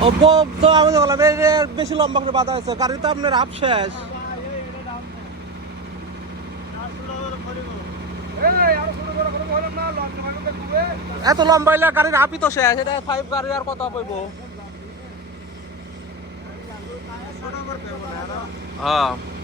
বেশি লম্বা করে বাধা আছে গাড়ি তো আপনার আপ শেষ এত লম্বা এলে গাড়ির আপই তো শেষ এটা ফাইভ গাড়ি আর কত পাইব হ্যাঁ